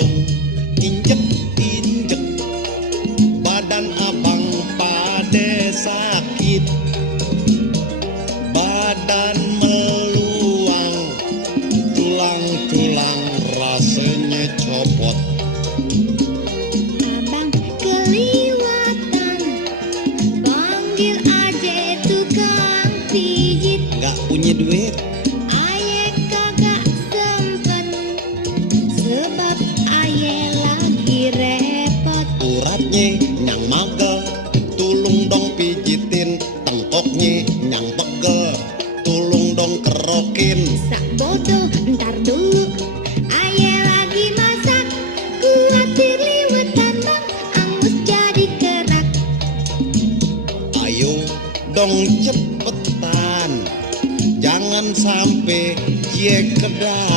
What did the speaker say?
Injek-injek badan abang pade sakit, badan meluang, tulang-tulang rasanya copot. Abang keliwatan, panggil aja tukang pijit. Gak punya duit, Aye kagak sempet, sebab aye lagi repot. uratnya nyang magel, tulung dong pijitin. Tengkoknya nyang pegel, tulung dong kerokin. Sak bodoh, ntar dulu aye lagi masak. Kuatir liwetan bang, angus jadi kerak. Ayo dong cepetan, jangan sampai ye kedak.